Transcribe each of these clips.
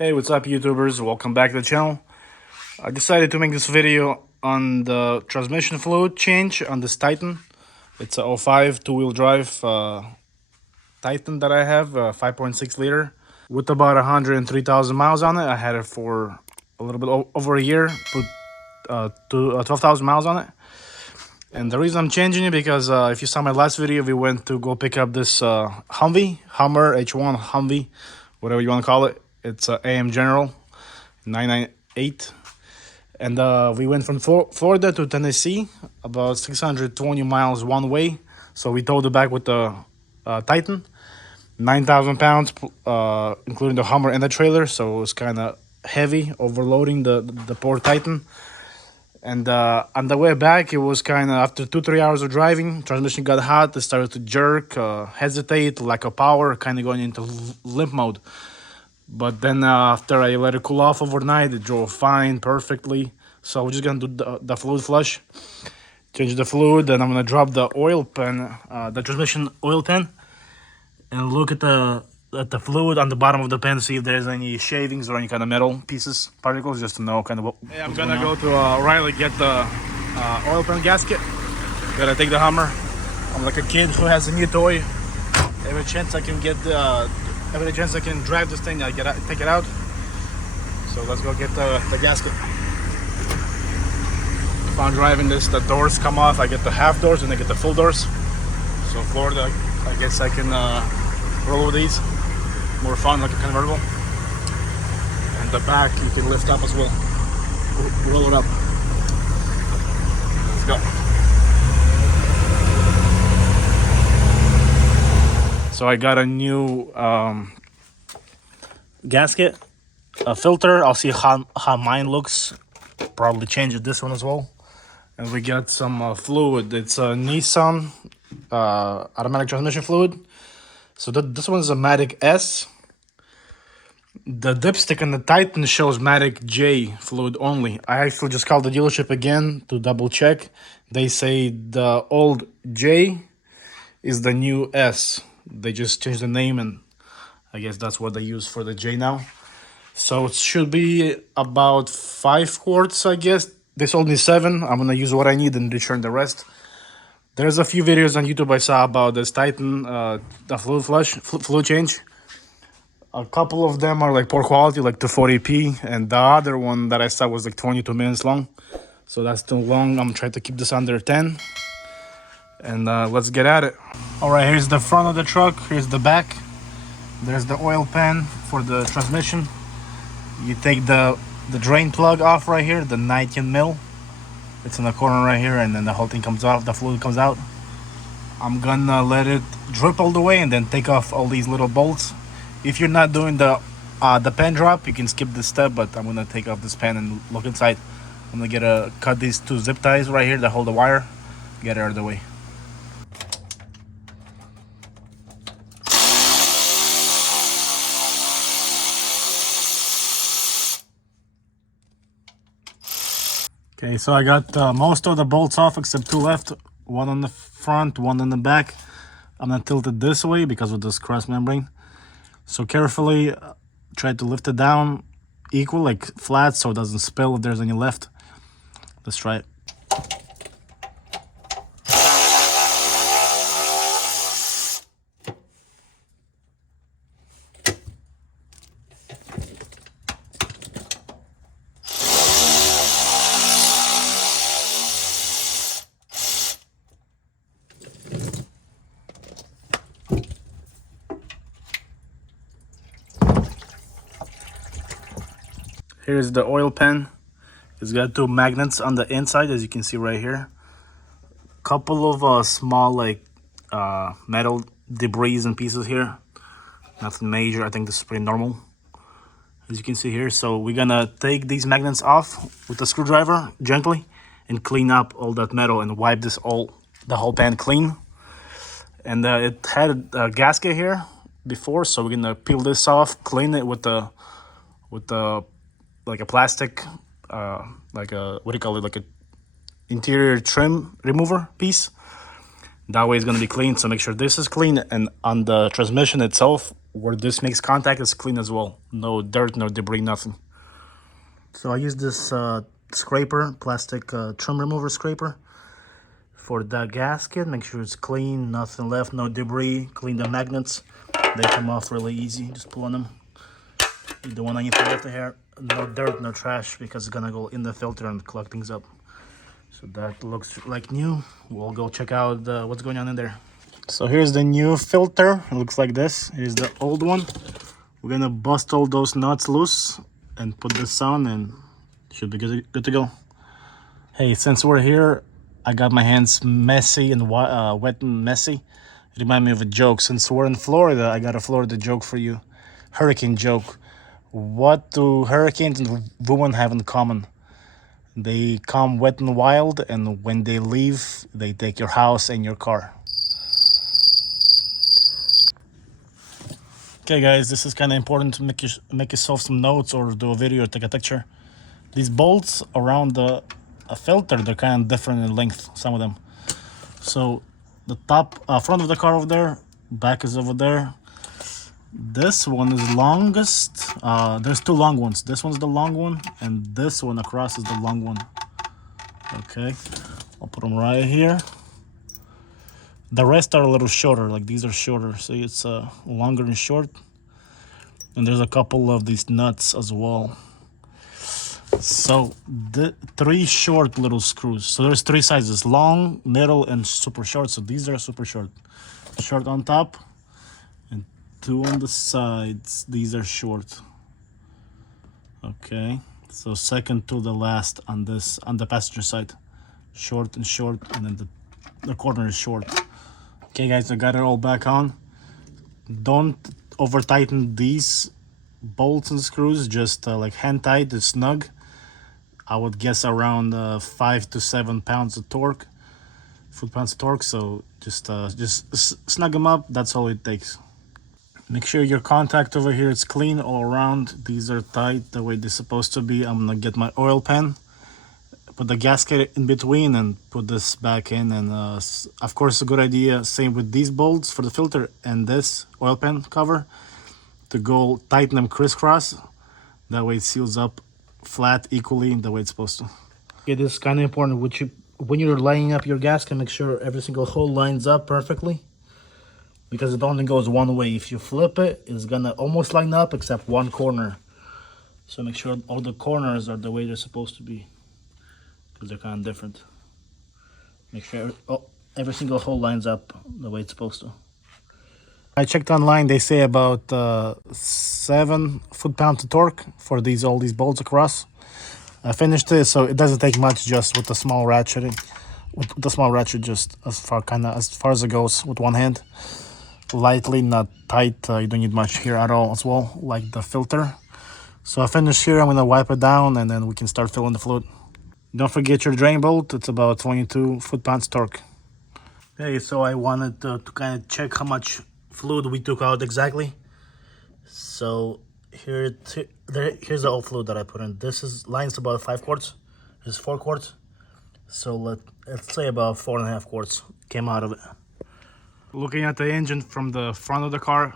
Hey, what's up YouTubers? Welcome back to the channel. I decided to make this video on the transmission fluid change on this Titan. It's a '05 two-wheel drive Titan that I have, 5.6 liter with about 103,000 miles on it. I had it for a little bit over a year, put 12,000 miles on it. And the reason I'm changing it because if you saw my last video, we went to go pick up this Hummer H1 Humvee, whatever you want to call it. It's AM General 998, and we went from Florida to Tennessee, about 620 miles one way. So we towed it back with the Titan, 9,000 pounds, including the Hummer and the trailer. So it was kind of heavy, overloading the poor Titan. And on the way back, it was kind of after 2-3 hours of driving, transmission got hot. It started to jerk, hesitate, lack of power, kind of going into limp mode. But then after I let it cool off overnight, it drove fine, perfectly. So we're just gonna do the fluid flush, change the fluid, and I'm gonna drop the oil pan, the transmission oil pan, and look at the fluid on the bottom of the pan to see if there's any shavings or any kind of metal pieces, particles, just to know kind of what. Hey, I'm gonna go to O'Reilly, get the oil pan gasket. Gotta take the Hummer. I'm like a kid who has a new toy. Every chance I can get every chance I can drive this thing, I take it out. So let's go get the gasket. If I'm driving this, the doors come off. I get the half doors and I get the full doors. So Florida, I guess I can roll with these. More fun, like a convertible. And the back you can lift up as well. Roll it up. Let's go. So I got a new gasket, a filter. I'll see how mine looks. Probably change this one as well. And we got some fluid. It's a Nissan automatic transmission fluid. So this one is a Matic S. The dipstick on the Titan shows Matic J fluid only. I actually just called the dealership again to double check. They say the old J is the new S. They just changed the name, and I guess that's what they use for the J now. So it should be about 5 quarts, I guess. They sold me 7. I'm gonna use what I need and return the rest. There's a few videos on YouTube I saw about this Titan, the fluid change. A couple of them are like poor quality, like 240p, and the other one that I saw was like 22 minutes long. So that's too long. I'm trying to keep this under 10. And let's get at it. All right, here's the front of the truck. Here's the back. There's the oil pan for the transmission. You take the drain plug off right here, the 19 mil. It's in the corner right here, and then the whole thing comes off, the fluid comes out. I'm gonna let it drip all the way and then take off all these little bolts. If you're not doing the pan drop, you can skip this step, but I'm gonna take off this pan and look inside. I'm gonna cut these 2 zip ties right here that hold the wire, get it out of the way. Okay, so I got most of the bolts off except 2 left. One on the front, one on the back. I'm gonna tilt it this way because of this cross membrane. So carefully try to lift it down equal, like flat, so it doesn't spill if there's any left. Let's try it. Here's the oil pan. It's got 2 magnets on the inside, as you can see right here. Couple of small like metal debris and pieces here. Nothing major. I think this is pretty normal, as you can see here. So we're gonna take these magnets off with a screwdriver gently and clean up all that metal and wipe the whole pan clean. And it had a gasket here before, so we're gonna peel this off, clean it with the like a plastic, like a, what do you call it, like a interior trim remover piece. That way it's going to be clean, so make sure this is clean. And on the transmission itself, where this makes contact is clean as well. No dirt, no debris, nothing. So I use this scraper, plastic trim remover scraper for the gasket. Make sure it's clean, nothing left, no debris. Clean the magnets. They come off really easy. Just pull on them. You don't want anything left here. No dirt, no trash, because it's gonna go in the filter and clog things up. So that looks like new. We'll go check out what's going on in there. So here's the new filter. It looks like this. Here's the old one. We're gonna bust all those nuts loose and put this on, and should be good to go. Hey, since we're here, I got my hands messy and wet and messy. It reminded me of a joke. Since we're in Florida, I got a Florida joke for you. Hurricane joke. What do hurricanes and women have in common? They come wet and wild, and when they leave, they take your house and your car. Okay guys, this is kind of important to make yourself some notes or do a video or take a picture. These bolts around the filter, they're kind of different in length, some of them. So the top front of the car over there, back is over there. This one is longest. There's two long ones. This one's the long one, and this one across is the long one. Okay, I'll put them right here. The rest are a little shorter, like these are shorter. See, it's longer and short. And there's a couple of these nuts as well. So the three short little screws. So there's three sizes: long, middle, and super short. So these are super short. Short on top, and two on the sides. These are short. Okay, so second to the last on this, on the passenger side. Short and short, and then the corner is short. Okay guys, I got it all back on. Don't over tighten these bolts and screws, just like hand tight, it's snug. I would guess around 5 to 7 pounds of torque, foot-pounds of torque. So just snug them up, that's all it takes. Make sure your contact over here is clean all around. These are tight the way they're supposed to be. I'm gonna get my oil pan, put the gasket in between, and put this back in. And of course, a good idea, same with these bolts for the filter and this oil pan cover, to go tighten them crisscross. That way it seals up flat equally the way it's supposed to. Okay, this is kind of important. When you're lining up your gasket, make sure every single hole lines up perfectly, because it only goes one way. If you flip it, it's gonna almost line up except one corner. So make sure all the corners are the way they're supposed to be, because they're kind of different. Make sure every single hole lines up the way it's supposed to. I checked online, they say about 7 foot-pounds of torque for all these bolts across. I finished it, so it doesn't take much, just with the small ratchet. With the small ratchet, just as far as it goes with one hand. Lightly, not tight. You don't need much here at all as well, like the filter. So I finished here. I'm gonna wipe it down, and then we can start filling the fluid. Don't forget your drain bolt. It's about 22 foot-pounds torque. Okay, so I wanted to kind of check how much fluid we took out exactly. So here's the old fluid that I put in. Line's about 5 quarts. This is 4 quarts. So let's say about 4.5 quarts came out of it. Looking at the engine from the front of the car,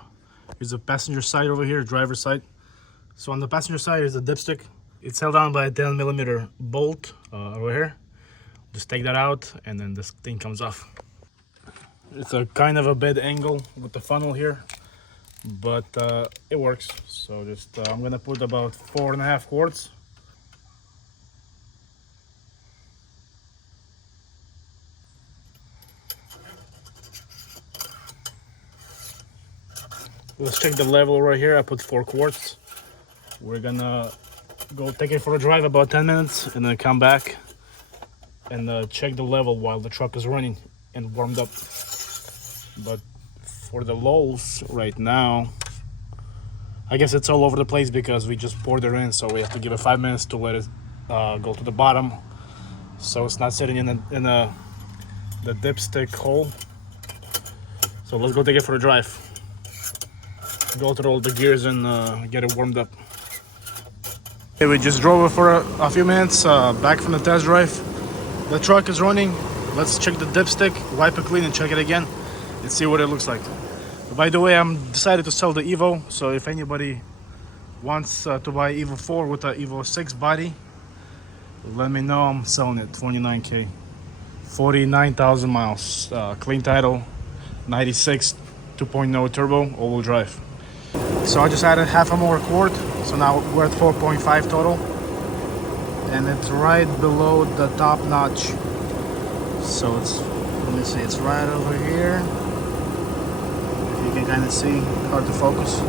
here's the passenger side over here, driver's side. So on the passenger side is the dipstick. It's held down by a 10mm bolt over here. Just take that out, and then this thing comes off. It's a kind of a bad angle with the funnel here, but it works. So just I'm gonna put about 4.5 quarts. Let's check the level right here. I put 4 quarts. We're gonna go take it for a drive about 10 minutes and then come back and check the level while the truck is running and warmed up. But for the lows right now, I guess it's all over the place because we just poured it in, so we have to give it 5 minutes to let it go to the bottom, so it's not sitting in the dipstick hole. So let's go take it for a drive. Go through all the gears and get it warmed up. Okay, we just drove it for a few minutes back from the test drive. The truck is running. Let's check the dipstick, wipe it clean, and check it again and see what it looks like. By the way, I'm decided to sell the Evo, so if anybody wants to buy Evo 4 with a Evo 6 body, let me know. I'm selling it 29k, 49,000 miles, clean title, 96 2.0 turbo, all-wheel drive. So I just added half a more quart, so now we're at 4.5 total, and it's right below the top notch. So it's, let me see, it's right over here. If you can kind of see, hard to focus,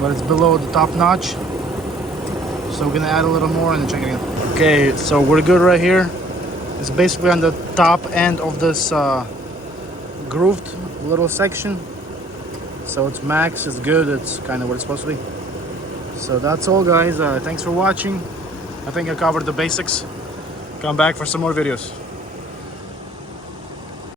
but it's below the top notch. So we're gonna add a little more and then check it again. Okay, so we're good right here. It's basically on the top end of this grooved little section. So it's max, it's good, it's kind of what it's supposed to be. So that's all, guys. Thanks for watching. I think I covered the basics. Come back for some more videos.